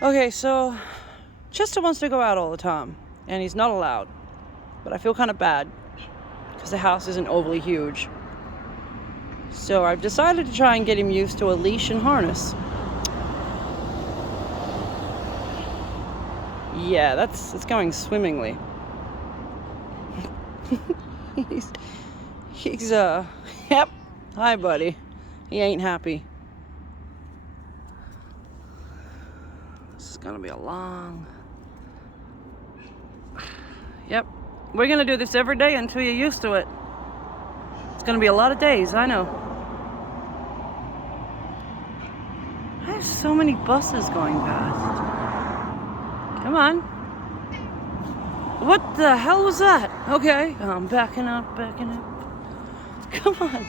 Okay, so Chester wants to go out all the time, and he's not allowed. But I feel kind of bad because the house isn't overly huge. So I've decided to try and get him used to a leash and harness. Yeah, it's going swimmingly. he's yep. Hi, buddy. He ain't happy. This is gonna be a long. Yep. We're gonna do this every day until you're used to it. It's gonna be a lot of days, I know. I have so many buses going past. Come on. What the hell was that? Okay, I'm backing up. Come on.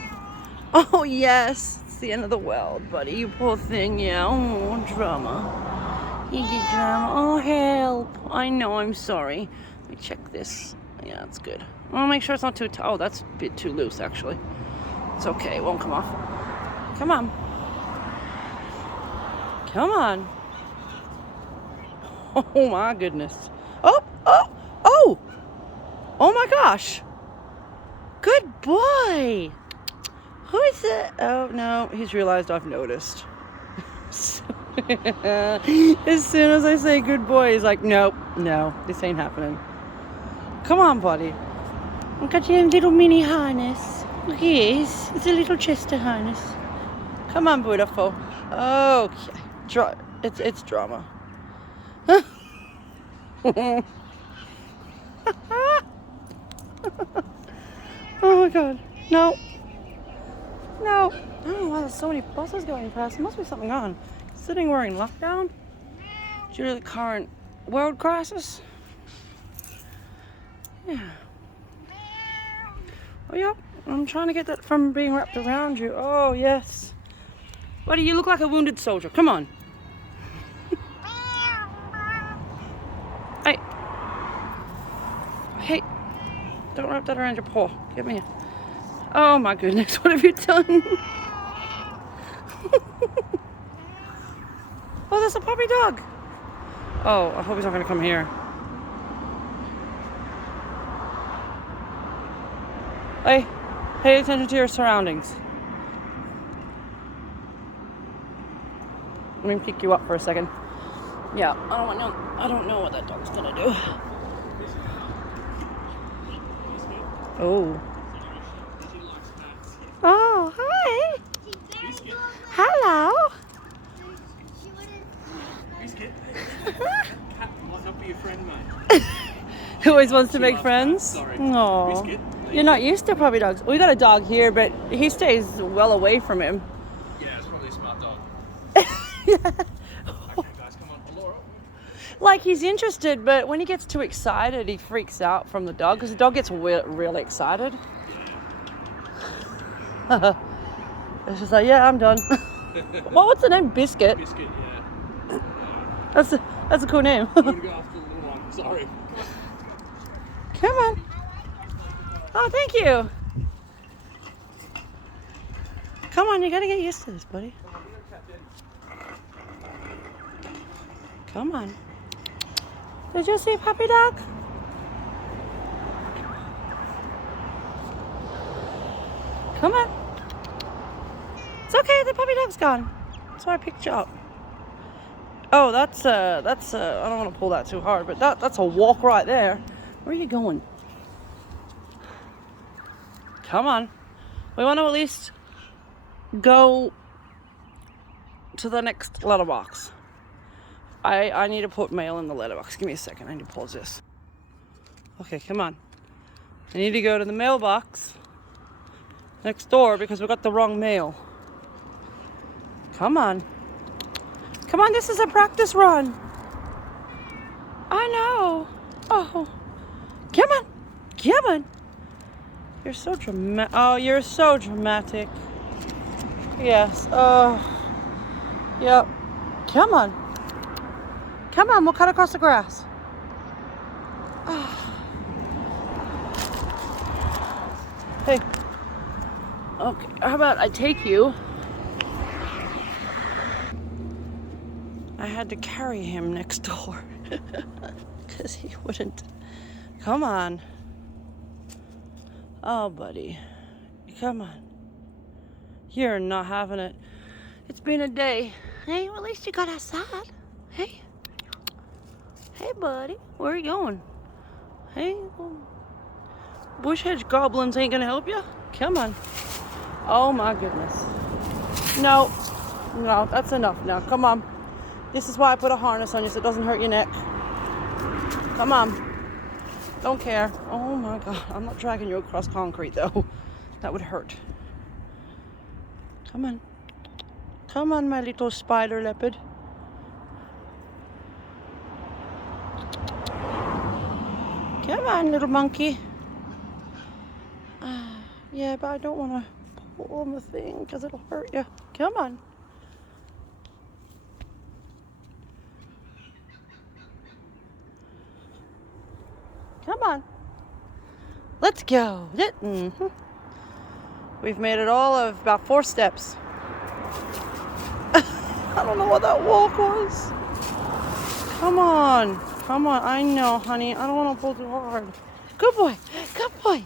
Oh, yes. It's the end of the world, buddy. You poor thing, yeah. Oh, drama. You get drama. Oh, help. I know, I'm sorry. Let me check this. Yeah, it's good. I want to make sure it's not too tight. Oh, that's a bit too loose, actually. It's okay. It won't come off. Come on. Come on. Oh, my goodness. Oh! Oh, my gosh. Good boy. Who is it? Oh, no. He's realized I've noticed. As soon as I say good boy, he's like, nope, no, this ain't happening. Come on, buddy. I've got your little mini harness. Yes, it's a little Chester harness. Come on, beautiful. Okay. It's drama. Oh my god. No. I don't know why there's so many buses going past. There must be something on. Considering we're in lockdown due to the current world crisis. Yeah. Oh, yep. I'm trying to get that from being wrapped around you. Oh, yes. Buddy, you look like a wounded soldier. Come on. Hey. Don't wrap that around your paw. Give me a... Oh, my goodness. What have you done? Oh, there's a puppy dog. Oh, I hope he's not going to come here. Hey, pay attention to your surroundings. Let me pick you up for a second. Yeah, I don't know what that dog's going to do. Oh. Oh, hi. Hello. Biscuit. Cat might not be your friend, mate. Who always wants to make friends? Sorry. Aww. Biscuit. You're not used to puppy dogs. We got a dog here, but he stays well away from him. Yeah, it's probably a smart dog. Yeah. Okay, guys, come on. Laura. Like, he's interested, but when he gets too excited, he freaks out from the dog, because the dog gets really excited. It's just like, yeah, I'm done. What's the name? Biscuit? Biscuit, yeah. That's a cool name. I'm going to go after the little one. Sorry. Come on. Oh, thank you. Come on, you gotta get used to this, buddy. Come on. Did you see puppy dog? Come on. It's okay, the puppy dog's gone. That's why I picked you up. Oh, that's I don't want to pull that too hard, but that's a walk right there. Where are you going? Come on. We want to at least go to the next letterbox. I need to put mail in the letterbox. Give me a second. I need to pause this. Okay, come on. I need to go to the mailbox next door because we got the wrong mail. Come on. Come on, this is a practice run. I know. Oh. Come on. Come on. You're so dramatic. Oh, you're so dramatic. Yes. Oh. Yep. Come on. Come on, we'll cut across the grass. Oh. Hey. Okay, how about I take you? I had to carry him next door because he wouldn't. Come on. Oh, buddy. Come on. You're not having it. It's been a day. Hey, well, at least you got outside. Hey. Hey, buddy. Where are you going? Hey. Bush hedge goblins ain't gonna help you. Come on. Oh, my goodness. No. No, that's enough now. Come on. This is why I put a harness on you so it doesn't hurt your neck. Come on. Don't care. Oh my God. I'm not dragging you across concrete though. That would hurt. Come on. Come on, my little spider leopard. Come on, little monkey. Yeah, but I don't want to pull on the thing because it'll hurt you. Come on. Come on. Let's go. Mm-hmm. We've made it all of about 4 steps. I don't know what that walk was. Come on. Come on. I know, honey. I don't want to pull too hard. Good boy. Good boy.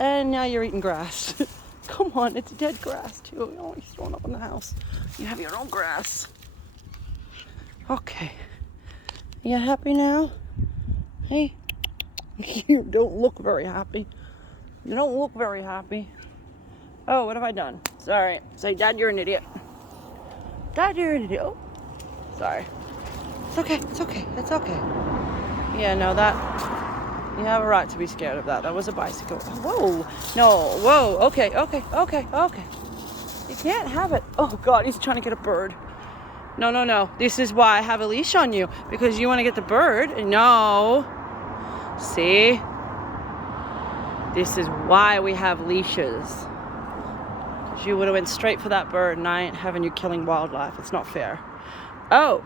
And now you're eating grass. Come on. It's dead grass, too. You're always throwing up in the house. You have your own grass. Okay. You happy now? Hey. You don't look very happy. You don't look very happy. Oh, what have I done? Sorry. Say, Dad, you're an idiot. Dad, you're an idiot. Oh, sorry. It's okay. It's okay. It's okay. Yeah, no, that... You have a right to be scared of that. That was a bicycle. Whoa. No. Whoa. Okay. Okay. Okay. Okay. You can't have it. Oh, God. He's trying to get a bird. No, no, no. This is why I have a leash on you. Because you want to get the bird. No. See? This is why we have leashes. Because you would have went straight for that bird and I ain't having you killing wildlife. It's not fair. Oh.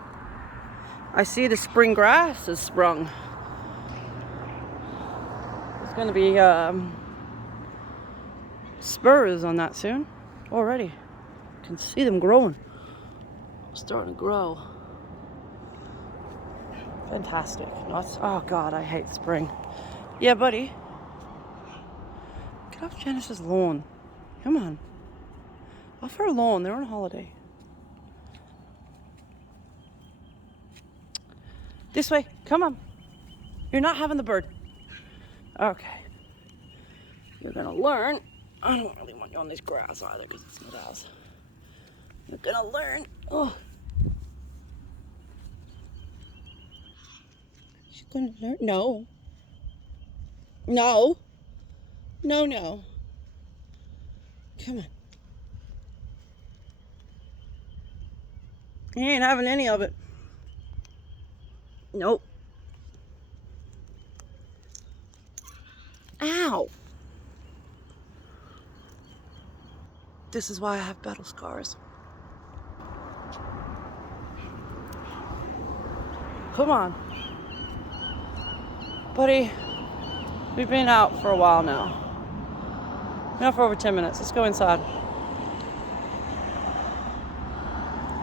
I see the spring grass has sprung. There's going to be spurs on that soon. Already. You can see them growing. Starting to grow. Fantastic. Oh God, I hate spring. Yeah, buddy. Get off Janice's lawn. Come on. Off her lawn. They're on holiday. This way. Come on. You're not having the bird. Okay. You're gonna learn. I don't really want you on this grass either because it's not ours. You're gonna learn. Oh. She's gonna learn. No. No. No, no. Come on. You ain't having any of it. Nope. Ow. This is why I have battle scars. Come on. Buddy, we've been out for a while now. Been out for over 10 minutes. Let's go inside.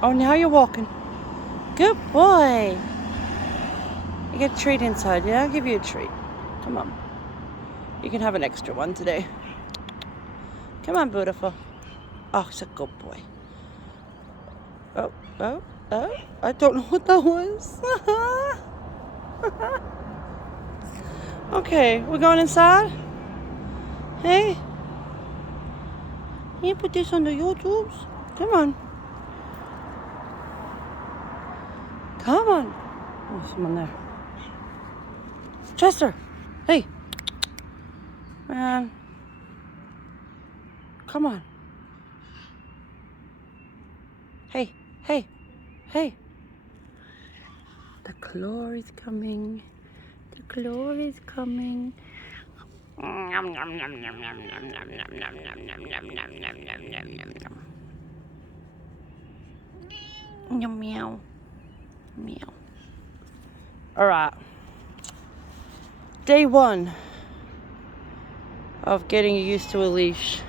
Oh, now you're walking. Good boy. You get a treat inside, yeah? I'll give you a treat. Come on. You can have an extra one today. Come on, beautiful. Oh, it's a good boy. Oh, oh, oh. I don't know what that was. Okay, we're going inside? Hey? Can you put this on the YouTubes? Come on. Come on. There's someone there. Chester! Hey! Man. Come on. Hey, hey, hey. The glory's coming. The glory's coming. Meow, meow. Meow. Alright. Day 1 of getting used to a leash.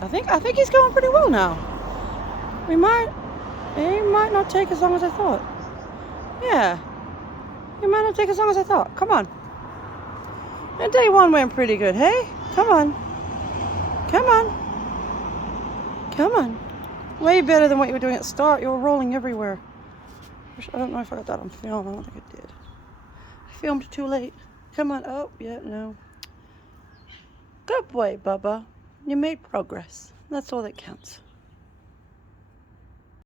I think he's going pretty well now. It might not take as long as I thought. Yeah. You might not take as long as I thought. Come on. And day one went pretty good, hey? Come on. Come on. Come on. Way better than what you were doing at the start. You were rolling everywhere. I don't know if I got that on film. I don't think I did. I filmed too late. Come on. Oh, yeah, no. Good boy, Bubba. You made progress. That's all that counts.